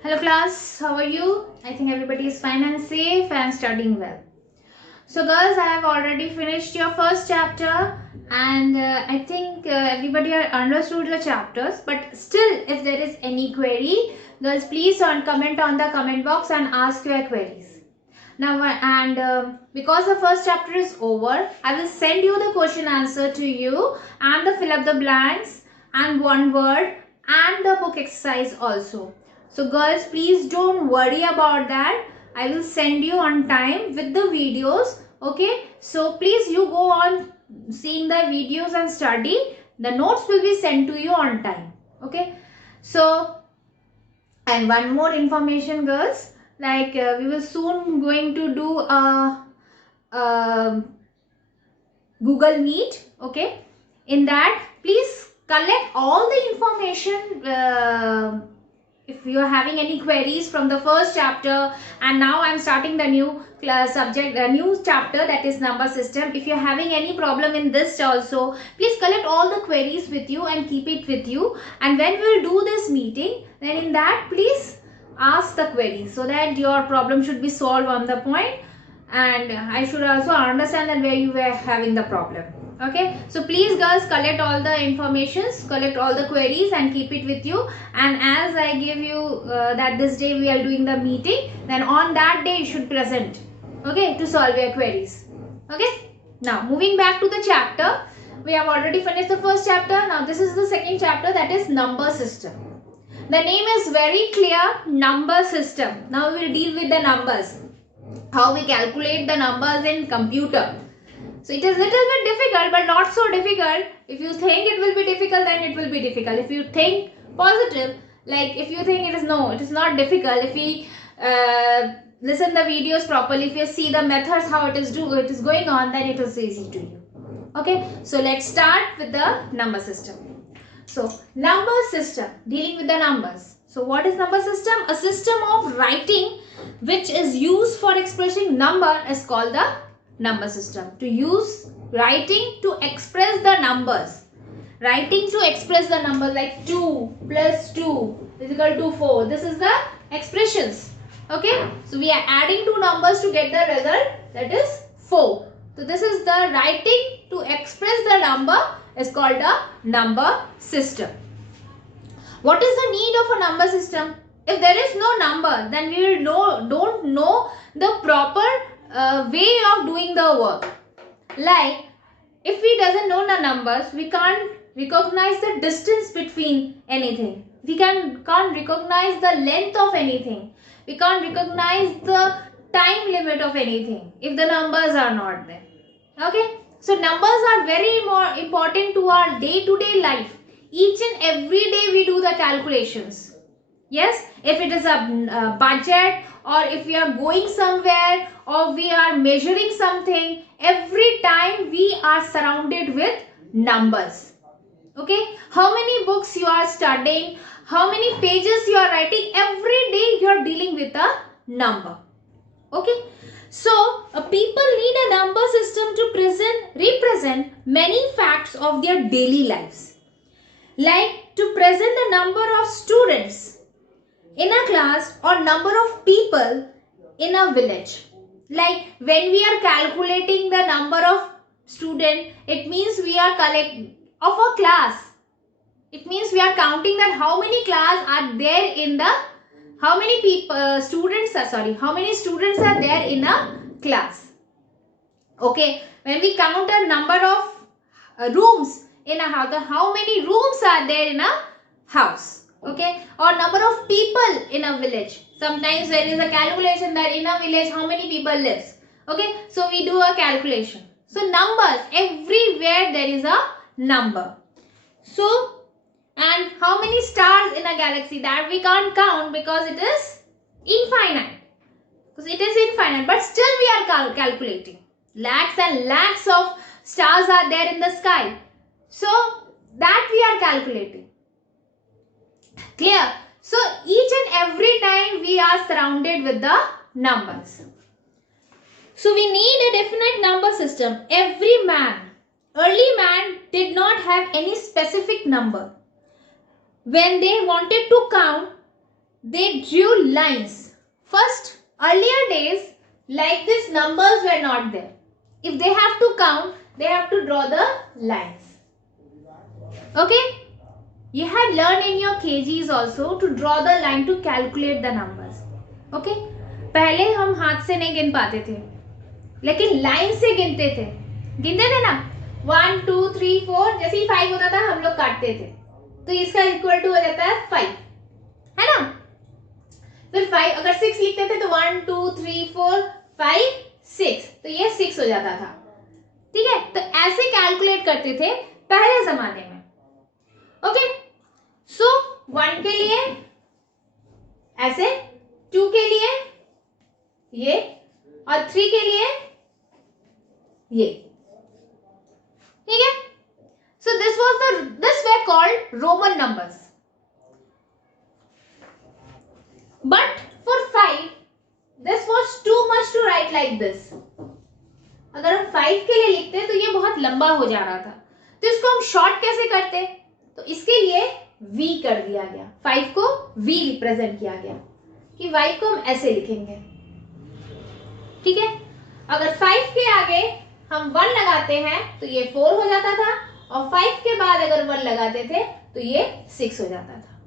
Hello class, how are you? I think everybody is fine and safe and studying well. So girls, I have already finished your first chapter and I think everybody understood the chapters, but still if there is any query, girls please comment on the comment box and ask your queries. Now because the first chapter is over, I will send you the question answer to you and the fill up the blanks and one word and the book exercise also. So girls, please don't worry about that. I will send you on time with the videos. Okay, so please you go on seeing the videos and study. The notes will be sent to you on time. Okay, so and one more information girls, like we will soon going to do a Google Meet. Okay, in that please collect all the information. If you are having any queries from the first chapter, and now I'm starting the new subject, a new chapter, that is number system. If you're having any problem in this also, please collect all the queries with you and keep it with you, and when we'll do this meeting, then in that please ask the queries so that your problem should be solved on the point, and I should also understand that where you were having the problem. Okay, so please girls collect all the informations, collect all the queries and keep it with you, and as I give you that this day we are doing the meeting, then on that day you should present, okay, to solve your queries. Okay, now moving back to the chapter, we have already finished the first chapter. Now this is the second chapter, that is number system. The name is very clear, number system. Now we will deal with the numbers, how we calculate the numbers in computer. So it is little bit difficult, but not so difficult. If you think it will be difficult, then it will be difficult. If you think positive, like if you think it is not difficult. If we listen the videos properly, if you see the methods how it is going on, then it is easy to you. Okay, so let's start with the number system. So number system, dealing with the numbers. So what is number system? A system of writing which is used for expressing number is called the number system. To use writing to express the numbers. Writing to express the number, like 2 plus 2 is equal to 4. This is the expressions. Okay. So we are adding two numbers to get the result, that is 4. So this is the writing to express the number is called a number system. What is the need of a number system? If there is no number, then we will don't know the proper way of doing the work. Like if we doesn't know the numbers, we can't recognize the distance between anything. We can't recognize the length of anything. We can't recognize the time limit of anything if the numbers are not there. Okay, so numbers are very more important to our day-to-day life. Each and every day we do the calculations. Yes, if it is a budget, or if we are going somewhere, or we are measuring something, every time we are surrounded with numbers. Okay, how many books you are studying, how many pages you are writing, every day you are dealing with a number. Okay, so people need a number system to represent many facts of their daily lives, like to present the number of students in a class or number of people in a village. Like when we are calculating the number of student, it means we are collecting of a class. It means we are counting that how many class are there in the, how many people how many students are there in a class. Okay, when we count a number of rooms in a house, how many rooms are there in a house. Okay, or number of people in a village. Sometimes there is a calculation that in a village how many people lives. Okay, so we do a calculation. So numbers, everywhere there is a number. So, and how many stars in a galaxy, that we can't count because it is infinite. Because it is infinite, but still we are calculating. Lakhs and lakhs of stars are there in the sky. So that we are calculating. Clear? So each and every time we are surrounded with the numbers. So we need a definite number system. Early man did not have any specific number. When they wanted to count, they drew lines. First, earlier days, like this, numbers were not there. If they have to count, they have to draw the lines. Okay? You had learned in your KGs also to draw the line to calculate the numbers. Okay? पहले हम हाथ से नहीं गिन पाते थे, लेकिन line से गिनते थे ना. 1 2 3 4, जैसे ही 5 होता था हम लोग काटते थे, तो इसका इक्वल टू हो जाता है 5, है ना. फिर 5 अगर 6 लिखते थे तो 1 2 3 4 5 6, तो ये 6 हो जाता था. ठीक है, तो ऐसे कैलकुलेट करते थे पहले जमाने में. ओके, सो 1 के लिए ऐसे, 2 के लिए ये, और 3 के लिए ये. ठीक है, so this were called Roman numbers. But for 5, this was too much to write like this. अगर हम 5 के लिए लिखते तो ये बहुत लंबा हो जा रहा था, तो इसको हम शॉर्ट कैसे करते, तो इसके लिए V कर दिया गया. 5 को V रिप्रेजेंट किया गया कि y को हम ऐसे लिखेंगे. ठीक है, अगर 5 के आगे हम 1 लगाते हैं तो ये 4 हो जाता था, और 5 के बाद अगर 1 लगाते थे तो ये 6 हो जाता था.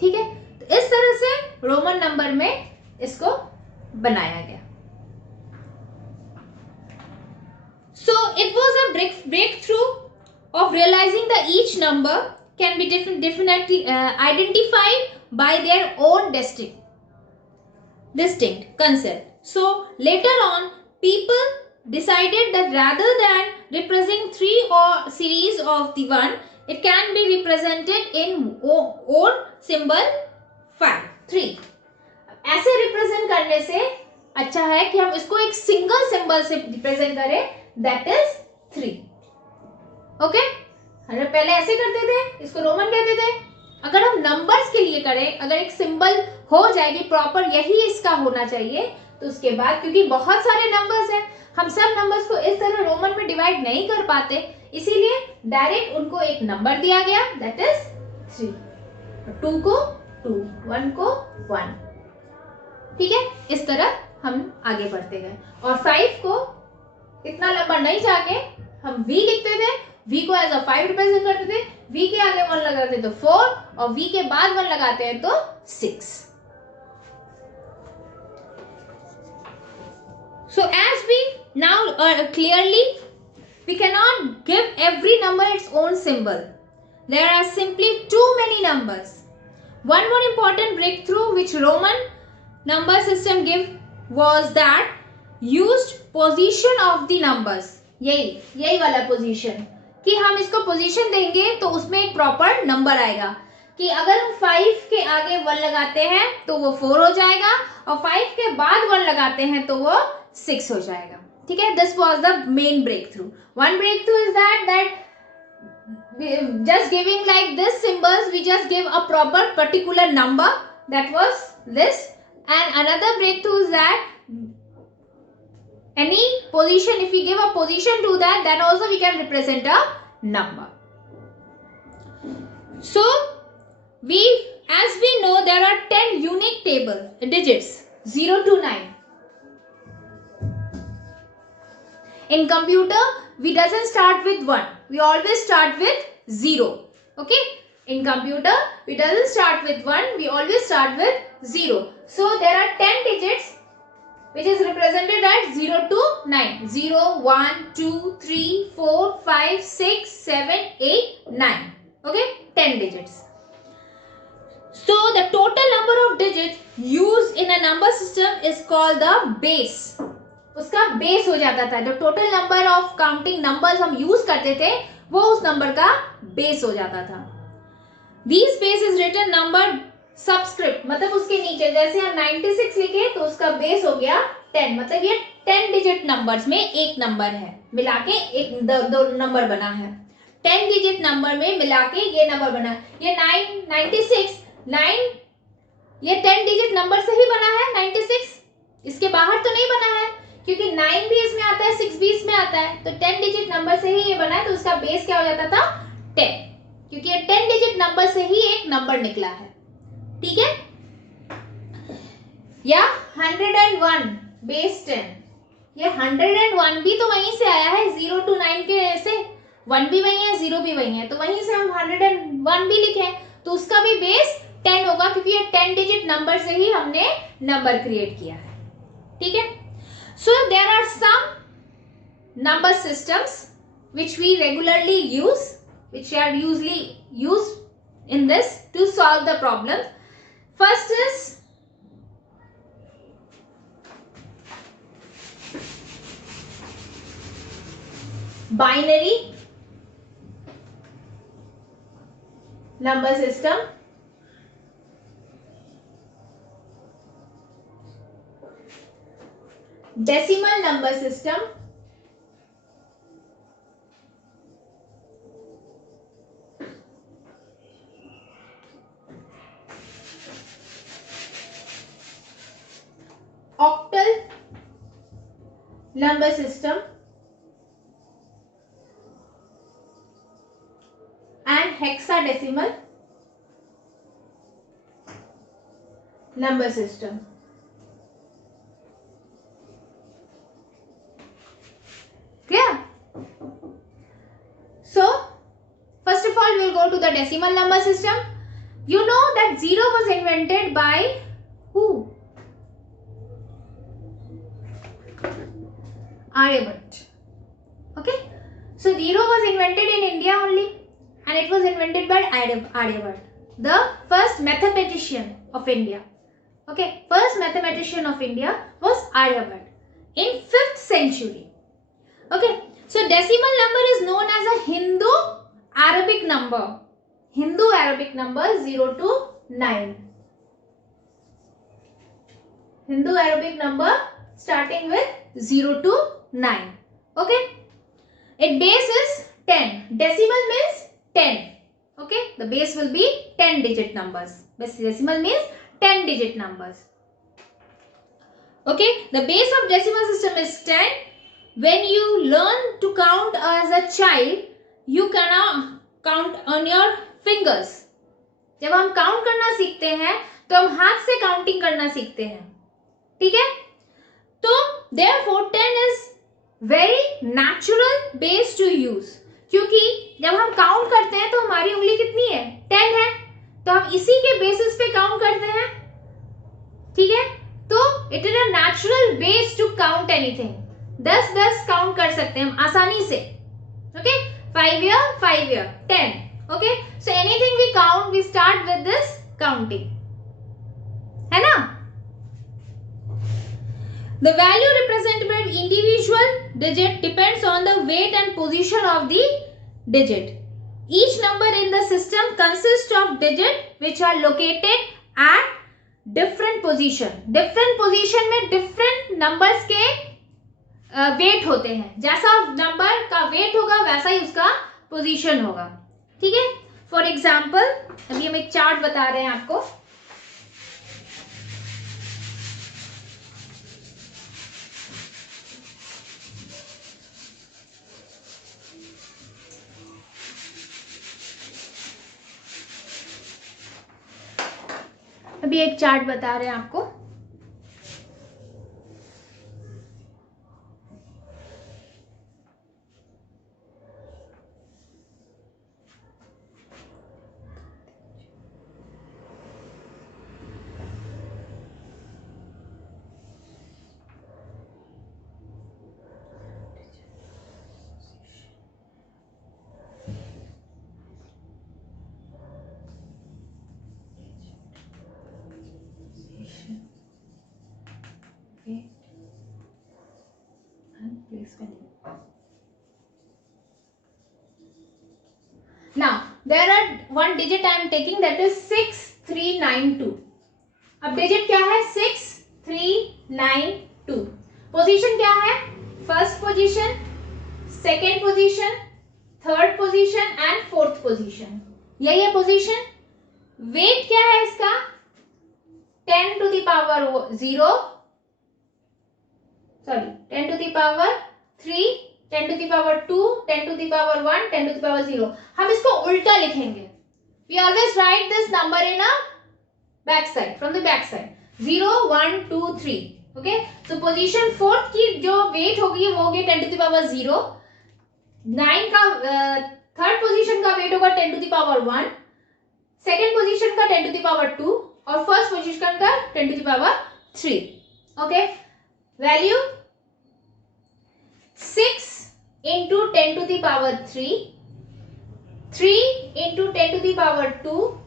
ठीक है, तो इस तरह से रोमन नंबर में इसको बनाया गया. So it was a breakthrough of realizing that each number can be definitely identified by their own distinct concept. So later on, people decided that rather than representing 3 or series of the 1, it can be represented in own symbol 5 3. ऐसे represent करने से अच्छा है कि हम इसको एक single symbol से रिप्रेजेंट करें, दैट इज 3. ओके, हम पहले ऐसे करते थे, इसको रोमन कहते थे. अगर हम नंबर्स के लिए करें, अगर एक सिंबल हो जाएगी प्रॉपर, यही इसका होना चाहिए, तो उसके बाद क्योंकि बहुत सारे नंबर्स हैं, हम सब नंबर्स को इस तरह रोमन में डिवाइड नहीं कर पाते, इसीलिए डायरेक्ट उनको एक नंबर दिया गया, दैट इज 3. 2 को 2, 1 को 1. ठीक है, इस तरह हम आगे बढ़ते गए, और 5 को इतना लंबा नहीं जाके हम V लिखते थे, V को एज अ 5 रिप्रेजेंट करते थे, V के आगे 1 लगाते तो 4, और V के बाद 1 लगाते हैं तो 6. So as we now clearly, we cannot give every number its own symbol. There are simply too many numbers. One more important breakthrough which Roman number system gave was that used position of the numbers. यही वाला position, कि हम इसको position देंगे तो उसमें एक proper number आएगा, कि अगर हम 5 के आगे 1 लगाते हैं तो वो 4 हो जाएगा, और 5 के बाद 1 लगाते हैं तो वो 6 हो जाएगा. ठीक है, this was the main breakthrough. One breakthrough is that just giving like this symbols, we just give a proper particular number, that was this. And another breakthrough is that any position, if we give a position to that, then also we can represent a number. So as we know, there are 10 unique digits 0 to 9. In computer, we doesn't start with 1. We always start with 0. Okay? In computer, we doesn't start with 1. We always start with 0. So there are 10 digits which is represented as 0 to 9. 0, 1, 2, 3, 4, 5, 6, 7, 8, 9. Okay? 10 digits. So the total number of digits used in a number system is called the base. उसका base हो जाता था, जो total number of counting numbers हम use करते थे वो उस नंबर का बेस हो जाता था. These base is written number subscript, मतलब उसके नीचे, जैसे हम 96 लिखे तो उसका बेस हो गया 10, मतलब ये 10 डिजिट नंबर्स में एक नंबर है, मिला के एक दो नंबर बना है. 10 डिजिट नंबर में मिला के ये नंबर बना. ये 96 ये 10 डिजिट नंबर से ही बना है. 96 इसके बाहर तो नहीं बना है, क्योंकि 9 भी इसमें आता है, 6 भी इसमें आता है, तो 10 डिजिट नंबर से ही ये बना है, तो उसका बेस क्या हो जाता था 10, क्योंकि ये 10 डिजिट नंबर से ही एक नंबर निकला है. ठीक है, या 101 बेस 10, ये 101 भी तो वहीं से आया है 0 to 9 के ऐसे, 1 भी वही है 0 भी वही है, तो वहीं से हम 101 भी लिखे, तो उसका भी बेस 10 होगा क्योंकि ये 10 डिजिट नंबर से ही हमने नंबर क्रिएट किया है. ठीक है. So there are some number systems which we regularly use, which are usually used in this to solve the problem. First is binary number system, decimal number system, octal number system, and hexadecimal number system. Clear? So first of all we will go to the decimal number system. You know that 0 was invented by who? Aryabhatta. Okay, so 0 was invented in India only, and it was invented by Aryabhatta, the first mathematician of India. Okay, first mathematician of India was Aryabhatta in 5th century. Okay, so decimal number is known as a Hindu Arabic number. Hindu Arabic number 0 to 9. Hindu Arabic number starting with 0 to 9. Okay, its base is 10. Decimal means 10. Okay, the base will be 10 digit numbers. Decimal means 10 digit numbers. Okay, the base of decimal system is 10. When you learn to count as a child, you cannot count on your fingers. जब हम count करना सीखते हैं तो हम हाथ से counting करना सीखते हैं. ठीक है, तो therefore 10 is very natural base to use, क्योंकि जब हम काउंट करते हैं तो हमारी उंगली कितनी है, 10 है, तो हम इसी के बेसिस पे काउंट करते हैं. ठीक है, तो it is a natural base to count anything. 10 काउंट कर सकते हैं हम आसानी से. Okay, 5 year 10. Okay, so anything we count we start with this counting, है ना. The value represented by individual digit depends on the weight and position of the digit. Each number in the system consists of digits which are located at different position. Different position में different numbers के weight होते हैं. जैसा number का weight होगा वैसा ही उसका position होगा. ठीक है, for example अभी हम एक चार्ट बता रहे हैं आपको. अभी एक चार्ट बता रहे हैं आपको. Now there are one digit I am taking, that is 6392. अब डिजिट क्या है, 6392. पोजीशन क्या है, first position, second position, third position and fourth position. यही है पोजीशन. वेट क्या है इसका, 10 to the power 0, sorry 10 to the power 3, 10 to the power 2, 10 to the power 1, 10 to the power 0. हम इसको उल्टा लिखेंगे. We always write this number in a back side, from the back side. 0 1 2 3. Okay, so position fourth की जो wait होगी वो होगी 10 to the power 0. 9 का थर्ड पोजीशन का वेट होगा 10 to the power 1. Second position का 10 to the power 2 और फर्स्ट पोजीशन का 10 to the power 3. Okay, value 6 into 10 to the power 3, 3 into 10 to the power 2,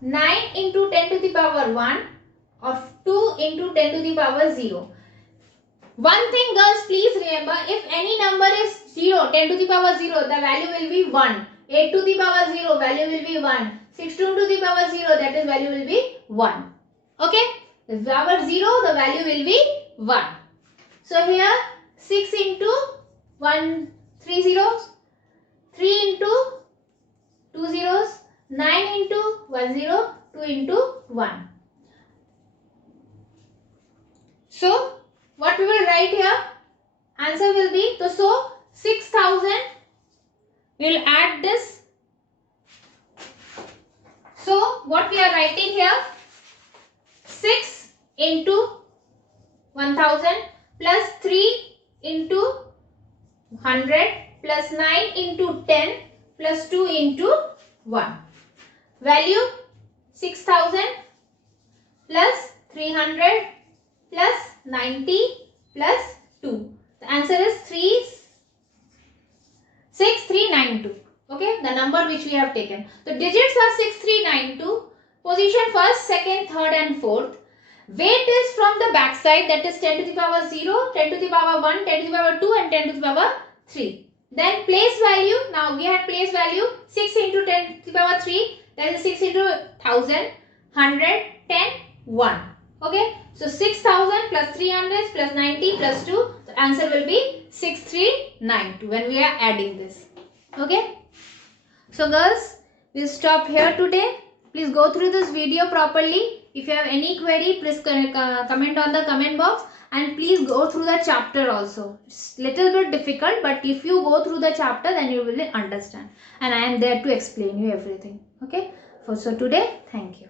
9 into 10 to the power 1 or 2 into 10 to the power 0. One thing girls, please remember, if any number is 0, 10 to the power 0, the value will be 1. 8 to the power 0, value will be 1. 16 to the power 0, that is value will be 1. Okay? If power 0, the value will be 1. So here 6 into 1, 3 zeros, 3 into 2 zeros, 9 into 1 0, 2 into 1. So what we will write here? Answer will be, so 6000, we will add this. So what we are writing here? 6 into 1000 plus 3 into 100 plus 9 into 10 plus 2 into 1. Value 6000 plus 300 plus 90 plus 2. The answer is 6392. Okay, the number which we have taken. The digits are 6392. Position first, second, third and fourth. Weight is from the back side, that is 10 to the power 0, 10 to the power 1, 10 to the power 2 and 10 to the power 3. Then place value, now we have place value 6 into 10 to the power 3, that is 6 into 1000, 100, 10, 1. Okay, so 6000 plus 300 plus 90 plus 2, the answer will be 6392 when we are adding this. Okay, so girls, we'll stop here today. Please go through this video properly. If you have any query, please comment on the comment box, and please go through the chapter also. It's little bit difficult, but if you go through the chapter, then you will understand, and I am there to explain you everything. Okay, so today, thank you.